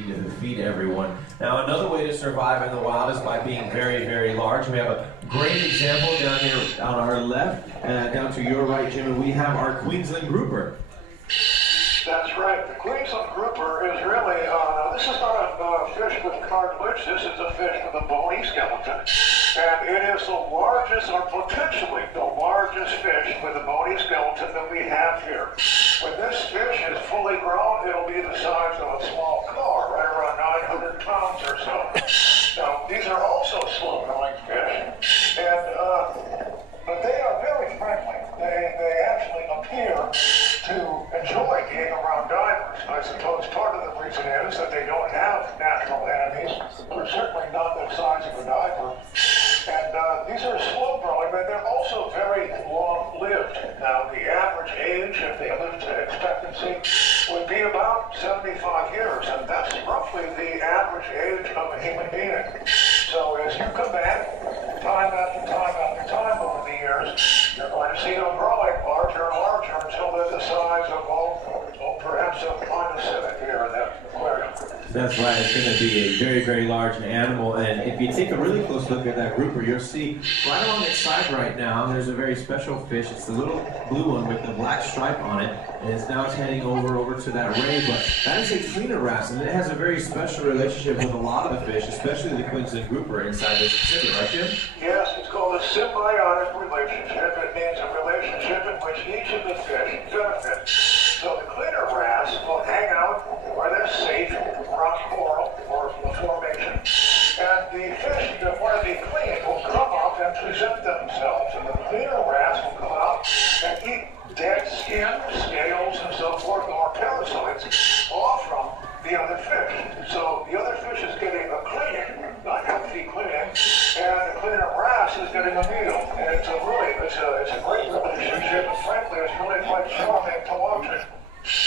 to feed everyone. Now, another way to survive in the wild is by being very, very large. We have a great example down here on our left, down to your right, Jim, and we have our Queensland grouper. That's right. The Queensland grouper is really, this is not a fish with cartilage. This is a fish with a bony skeleton. And it is the largest, or potentially the largest fish with a bony skeleton that we have here. When this fish is fully grown, it'll be the size of a small car, right around 900 pounds or so. Now, these are also slow-growing fish, and but they are very friendly. They actually appear to enjoy being around divers. I suppose part of the reason is that they don't have natural enemies. They're certainly not the size of a diver. And these are slow growing, but they're also very long lived. Now, the average age, if they live to expectancy, would be about 75 years, and that's roughly the average age of a human being. So as you come back, time after time after time over the years, you're going to see them growing larger and larger until they're the size of, perhaps a Honda Civic here in that aquarium. That's right, it's going to be a very, very large animal, and if you take a really close look at that grouper, you'll see right along its side right now, there's a very special fish. It's the little blue one with the black stripe on it, and it's now heading over to that ray, but that is a cleaner wrasse, and it has a very special relationship with a lot of the fish, especially the Queensland grouper inside this exhibit, right, Jim? Yes, it's called a symbiotic relationship. It means a relationship in which each of the fish benefits. So the cleaner wrasse will hang out where they're safe, around coral or the formation, and the fish that want to be clean will come up and present themselves, and the cleaner wrasse will come out and eat dead skin, scales, and so forth, or parasites off from the other fish. So the other fish is getting a cleaning, a healthy cleaning, and the cleaner wrasse is getting a meal. And it's a great relationship, and frankly, it's really quite charming to watch it.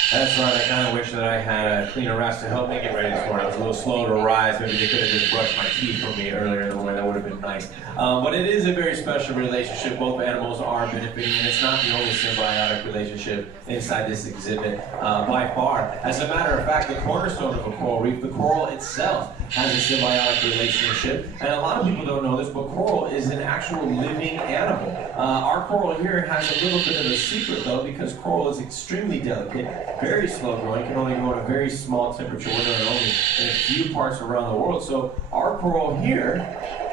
That's right, I kind of wish that I had a cleaner wrasse to help me get ready this morning. I was a little slow to rise. Maybe they could have just brushed my teeth for me earlier in the morning. That would have been nice. But it is a very special relationship. Both animals are benefiting, and it's not the only symbiotic relationship inside this exhibit by far. As a matter of fact, the cornerstone of a coral reef, the coral itself, has a symbiotic relationship. And a lot of people don't know this, but coral is an actual living animal. Our coral here has a little bit of a secret, though, because coral is extremely delicate, very slow growing, can only grow at a very small temperature, whether only in a few parts around the world. So our coral here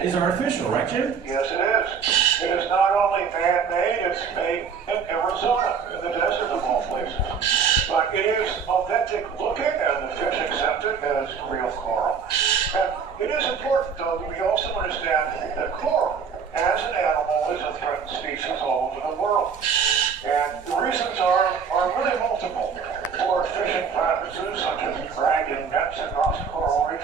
is artificial, right, Jim? Yes, it is. It is not only man-made, it's made in Arizona, in the desert of all places. But it is authentic looking, and the fish accept it as real coral. And it is important, though, that we also understand that coral, as an animal, is a threatened species all over the world. And the reasons are really multiple. Poor fishing practices, such as dragging nets across the coral reef,